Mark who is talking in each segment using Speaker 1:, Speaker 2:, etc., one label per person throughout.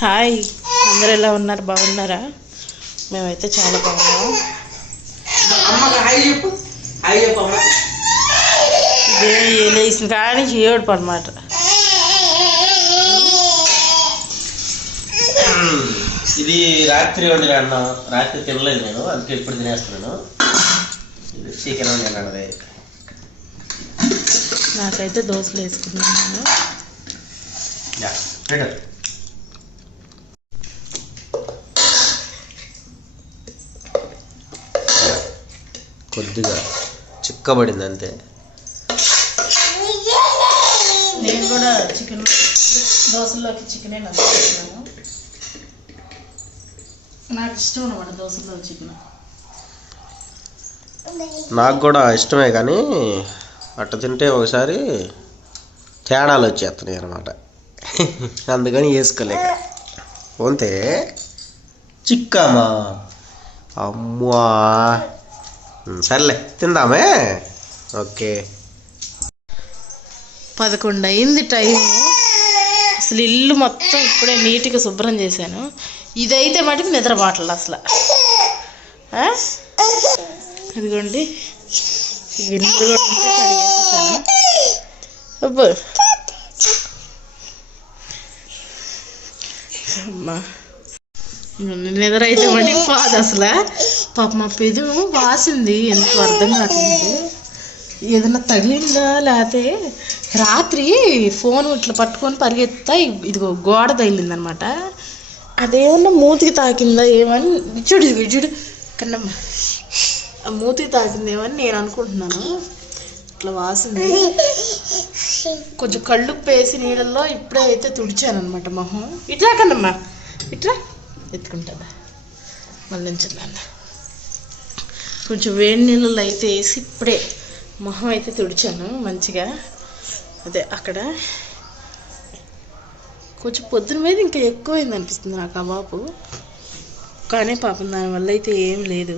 Speaker 1: Hi. అందరు ఎలా ఉన్నారు? బాగున్నారా? మేమైతే చాలా బాగున్నాం. ఇదే లేచిన కానీ చేయడు అనమాట
Speaker 2: ఇది రాత్రి వండిన అన్నం. రాత్రి తినలేదు నేను అందుకే ఇప్పుడు తినేస్తున్నాను. ఇది చికెన్ వండిన అన్నది
Speaker 1: నాకైతే దోశలు వేసుకున్నాను నేను
Speaker 2: యా, పెట్టు. కొద్దిగా చిక్కబడింది అంతే
Speaker 1: నేను కూడా చికెన్ దోశల్లోకి చికెనే నచ్చుతున్నాను. నాకు ఇష్టం అనమాట దోశల్లో చికెన్.
Speaker 2: నాకు కూడా ఇష్టమే కానీ అట్ట తింటే ఒకసారి తేడాలు వచ్చేస్తున్నాయి అనమాట అందుకని వేసుకోలేక పోతే చిక్కామా? అమ్మా! సర్లే తిందామే. ఓకే.
Speaker 1: పదకొండు అయింది టైం అసలు ఇల్లు మొత్తం ఇప్పుడే నీట్గా శుభ్రం చేశాను. ఇదైతే మటుకు నిద్ర మాటలు అసలు. అదిగోండి. గిన్నెలు కూడా అబ్బో. అమ్మా. నిద్ర అయితే మటుకు పాదు అసలు. పాప మా పెదు వాసింది ఎందుకు అర్థం కాకుండా ఏదైనా తగిలిందా లేకపోతే రాత్రి ఫోన్ ఇట్లా పట్టుకొని పరిగెత్తా ఇదిగో గోడ తగిలిందనమాట. అదేమన్నా మూతికి తాకిందా ఏమని చూడు ఇదిగో చూడు. కన్నమ్మ. ఆ మూతికి తాకిందేమని నేను అనుకుంటున్నాను. ఇట్లా వాసింది. కొంచెం కళ్ళు పేసి నీళ్ళల్లో ఇప్పుడే అయితే తుడిచాను అనమాట మొహం. ఇట్లా కన్నమ్మా. ఇట్లా ఎత్తుకుంటుందా మళ్ళీ నుంచి కొంచెం వేడి నీళ్ళలో అయితే వేసి ఇప్పుడే మొహం అయితే తుడిచాను మంచిగా. అదే అక్కడ కొంచెం పొద్దున మీద ఇంకా ఎక్కువైంది అనిపిస్తుంది నాకు ఆ బాపు కానీ పాపం దానివల్ల అయితే ఏం లేదు.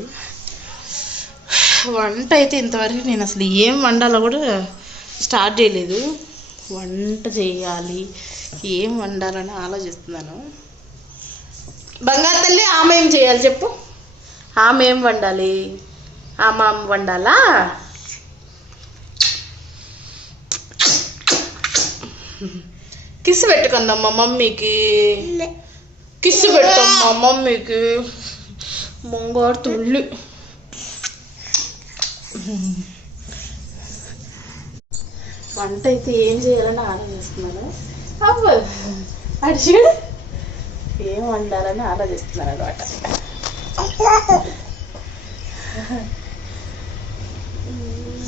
Speaker 1: వంట అయితే ఇంతవరకు నేను అసలు ఏం వండాలో కూడా స్టార్ట్ చేయలేదు. వంట చేయాలి. ఏం వండాలని ఆలోచిస్తున్నాను. బంగారు తల్లి ఆమె ఏం చేయాలి చెప్పు. ఆమె ఏం వండాలి? ఆమె వండాలా? కిస్ పెట్టుకుందమ్మా మమ్మీకి. కిస్ పెట్టమ్మా మమ్మీకి. మంగారు తుళ్ళి వంట అయితే ఏం చేయాలని ఆలోచిస్తున్నాను అబ్బో అటు చూడు. ఏం వండాలని ఆలోచిస్తున్నాను అనమాట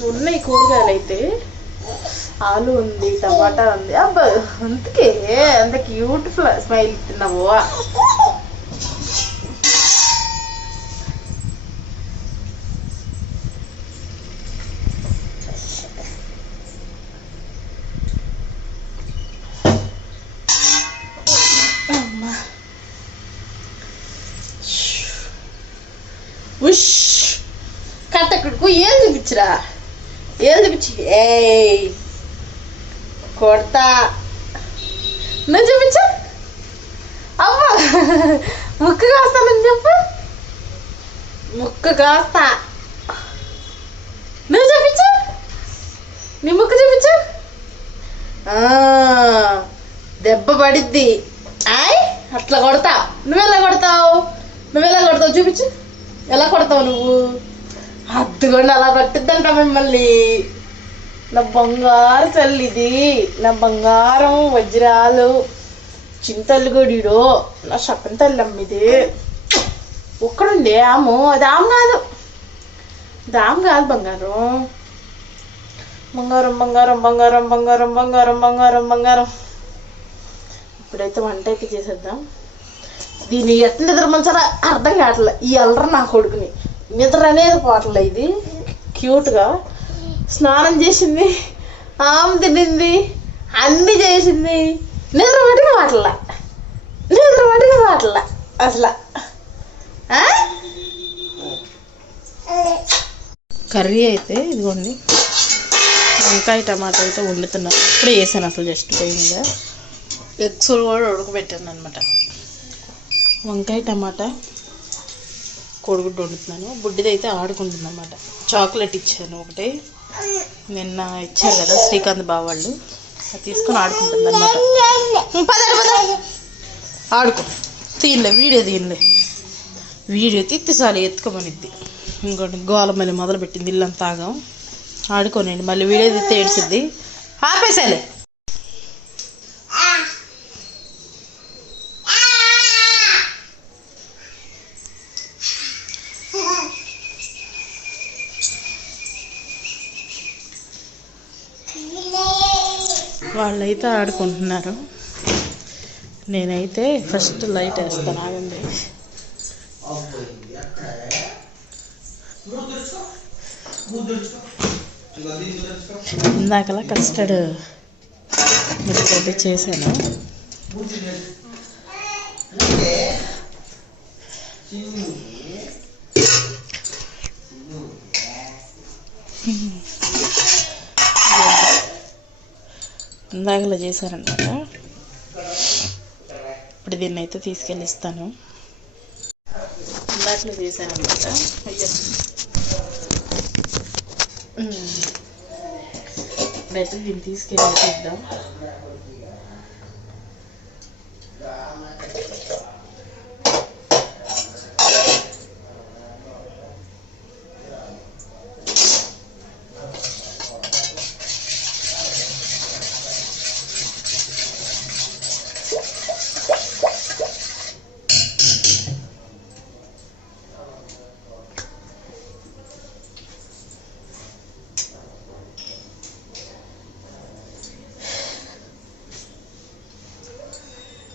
Speaker 1: ఉన్నాయి కూరగాయలు అయితే ఆలు ఉంది టమాటా ఉంది. అబ్బా అందుకే అంత క్యూట్ స్మైల్ ఇస్తున్నావు. ఉష్. కట్టకుడుకు ఏం చూపించరా ఏది చూపించి ఏయ్ కొడతా నువ్వు చూపించు అమ్మా ముక్కు కాస్తానని చెప్పు ముక్కు కాస్తా నువ్వు చూపించు నీ ముక్కు చూపించు ఆ, దెబ్బ పడిద్ది ఆయ్ అట్లా కొడతావు నువ్వెలా కొడతావు నువ్వెలా కొడతావు చూపించు ఎలా కొడతావు నువ్వు అద్దుకోండి అలా కొట్టిద్దంట మిమ్మల్ని. నా బంగారు తల్లిది నా బంగారం వజ్రాలు చింతల్లుగుడిలో నా చెప్న తల్లి అమ్మిది. ఒక్కడుండే ఆము. అది ఆమె కాదు. దామ్ కాదు బంగారం. బంగారం బంగారం బంగారం బంగారం బంగారం బంగారం బంగారం. ఇప్పుడైతే వంట అయితే చేసేద్దాం. దీన్ని ఎట్లా నిద్ర మంచారా అర్థం కావట్లే. ఈ అల్లర నా కొడుకుని. నిద్ర అనేది పోవట్లే ఇది. క్యూట్గా స్నానం చేసింది. ఆమె తినింది. అన్ని చేసింది. నిద్ర పట్టుకు పాటల నిద్ర పట్టుకు పాటల అసలు. కర్రీ అయితే ఇదిగోండి. వంకాయ టమాటా అయితే వండుతున్నాను ఇప్పుడే వేసాను అసలు జస్ట్ పొయ్యి ఎగ్స్ కూడా ఉడకబెట్టాను అనమాట వంకాయ టమాటా. కోడిగుడ్డు వండుతున్నాను. బుడ్డిది అయితే ఆడుకుంటుంది అనమాట చాక్లెట్ ఇచ్చాను ఒకటి. నిన్న ఇచ్చారు కదా శ్రీకాంత్ బావ వాళ్ళు. అది తీసుకొని ఆడుకుంటుంది అనమాట ఆడుకో. తీన్లే వీడియో తీన్లే. వీడియో తీస్తే ఎత్తుకోమనిద్ది. ఇంకోటి గోల మళ్ళీ మొదలు పెట్టింది ఇల్లంతా ఆడుకోనండి మళ్ళీ వీడియో తీస్తే ఏడ్చిద్ది. ఆపేసాలే. వాళ్ళైతే ఆడుకుంటున్నారు. నేనైతే ఫస్ట్ లైట్ వేస్తాను ఆగండి. ఇందాకలా కస్టర్డ్ మిక్స్ అయితే చేశాను. ఇందాకలా చేశారనమాట. ఇప్పుడు దీన్ని అయితే తీసుకెళ్ళి ఇస్తాను ఇందాకలా చేశారనమాట. అయ్యో ఇప్పుడైతే దీన్ని తీసుకెళ్ళి ఇద్దాం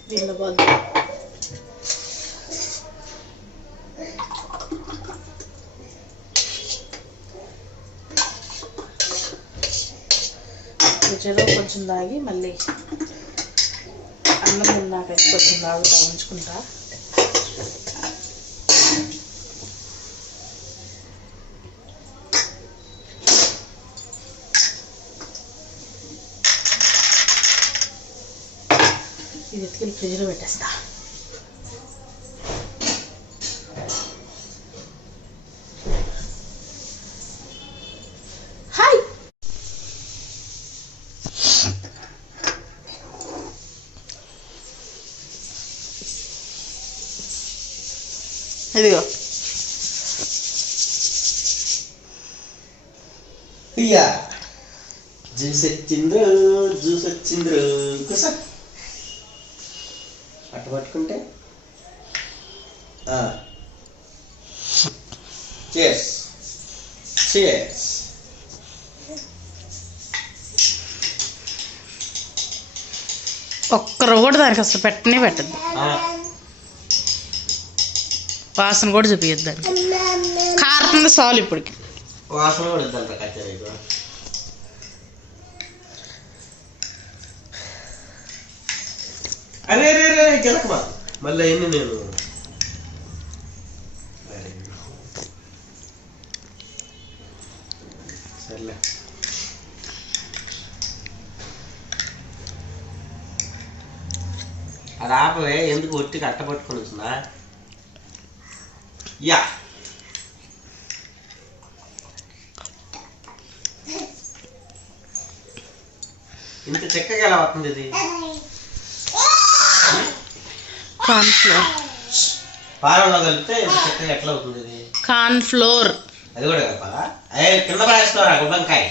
Speaker 1: దీనిలో బాగా రుచిలో కొంచెం తాగి మళ్ళీ అన్నం ఉన్నాక కొంచెం తాగుతా ఉంచుకుంటా. ఇది ఎత్తుకెళ్ళి ఫ్రిడ్జ్లో పెట్టేస్తా హాయ్ ఇదిగో
Speaker 2: ఇయ్యా జ్యూస్ వచ్చిండ్రు జ్యూస్ వచ్చిండ్రు కూసా అట్ట పట్టుకుంటే. చేస్ చేస్
Speaker 1: ఒక్కరు కూడా దానికి అసలు పెట్టనే పెట్టద్దు. వాసన కూడా చూపించద్దు కారుతుంది సాలు ఇప్పటికి.
Speaker 2: వాసన కూడా గెలకమా మళ్ళీ అయింది నేను? సర్లే. అది ఆపవే ఎందుకు ఒట్టి కట్ట పట్టుకొని వచ్చిందా? యా. ఇంత చెక్కగా ఎలా అవుతుంది ఇది?
Speaker 1: కార్న్ ఫ్లోర్
Speaker 2: పాలలో కలిపితే ఇంత చెక్కగా ఎట్లా అవుతుంది ఇది?
Speaker 1: కార్న్ ఫ్లోర్
Speaker 2: అది కూడా కలపాలా? అయ్యే కింద పడేస్తారా గుడ్డంకాయ.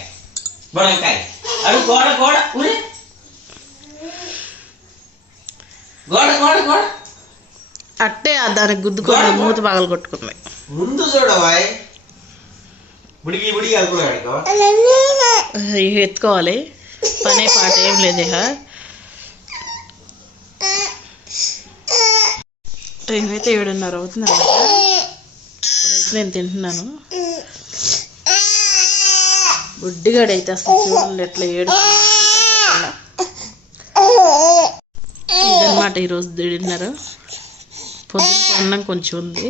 Speaker 2: గుడంకాయ అది గోడ గోడ ఊరే. గోడ గోడ గోడ.
Speaker 1: అట్టే ఆ దానికి గుద్దుకొని మూతి పగలు కొట్టుకుంది
Speaker 2: ముందు చూడవాయ్ బుడిగి బుడిగి అనుకున్నాడు
Speaker 1: ఇక ఎత్తుకోవాలి. పనే పాట ఏం లేదు టైం అయితే ఏడున్నర అవుతుంది అనమాట నేను తింటున్నాను. బుడ్డిగాడైతే అసలు చూడండి ఎట్లా ఏడు ఇదన్నమాట ఈరోజు డిన్నర్ పొద్దున్న అన్నం కొంచెం ఉంది.